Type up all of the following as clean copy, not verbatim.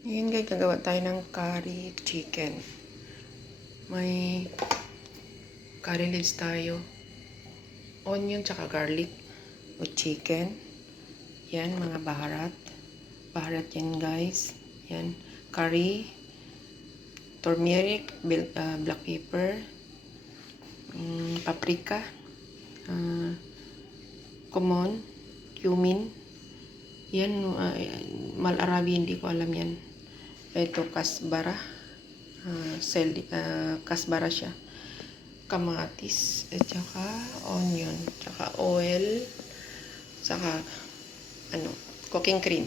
Ngayon guys, gagawa tayo ng curry chicken. May curry leaves tayo. Onion tsaka garlic o chicken. Yan, mga baharat. Baharat yan guys. Yan, curry, turmeric, black pepper, paprika, cumin, yan, mal-arabi, hindi ko alam yan. Ito, kasbara, kasbara siya, kamatis, at saka onion, saka oil, saka cooking cream.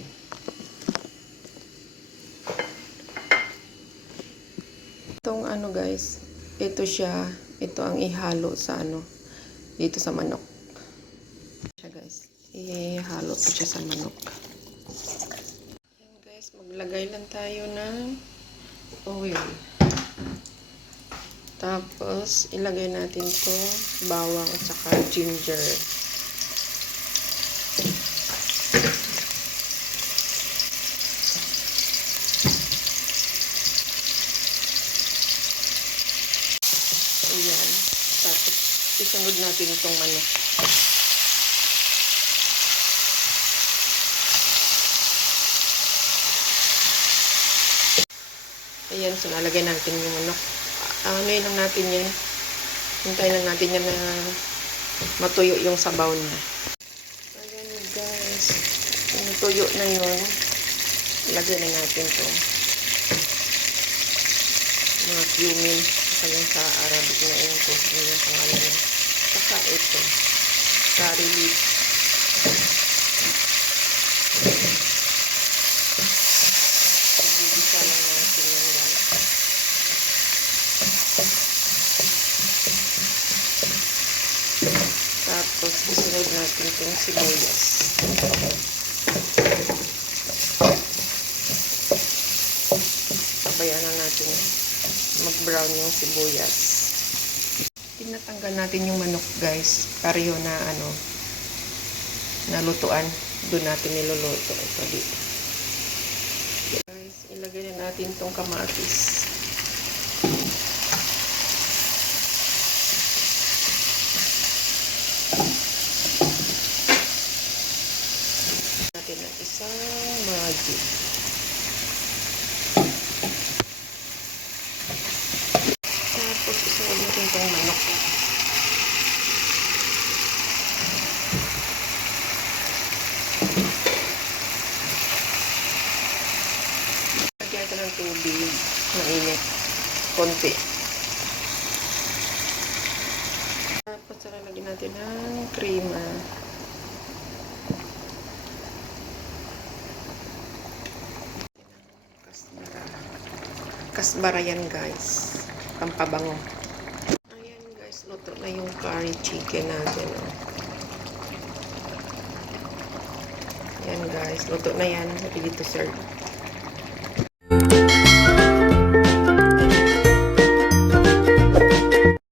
Itong guys, ito siya, ito ang ihalo sa dito sa manok. Siya guys, ihalo ko siya sa manok. Yan guys, maglagay lang tayo ng oil. Tapos ilagay natin to bawang at saka ginger. Ayan. Tapos, isunod natin itong manok. Ayan, so nalagay natin yung manok. Ano lang natin yan. Hintayin lang natin yan na matuyo yung sabaw niya. Ayan guys. Yung tuyo na yun. Ilagay na natin ito. Mga cumin. Yung sa Arabic na ito, yung pangalan niya. Saka ito, curry leaf. Igigisa lang natin yan guys. Tapos, isunod natin itong sibuyas. Pabayaan na natin mag-brown yung sibuyas. Tinatanggal natin yung manok guys. Pareho na nalutuan. Doon natin niluluto. Ito dito. Guys, ilagay na natin tong kamatis. Natin ang isang Maggi. Tapos, isunod natin itong manok. Lagyan ito ng tubig. Mainit. Konti. Tapos, lagyan natin ng cream. Kasbara yan guys. Pampabango. Ayan guys, luto na yung curry chicken natin. Ayan guys, luto na yan. Ready to serve.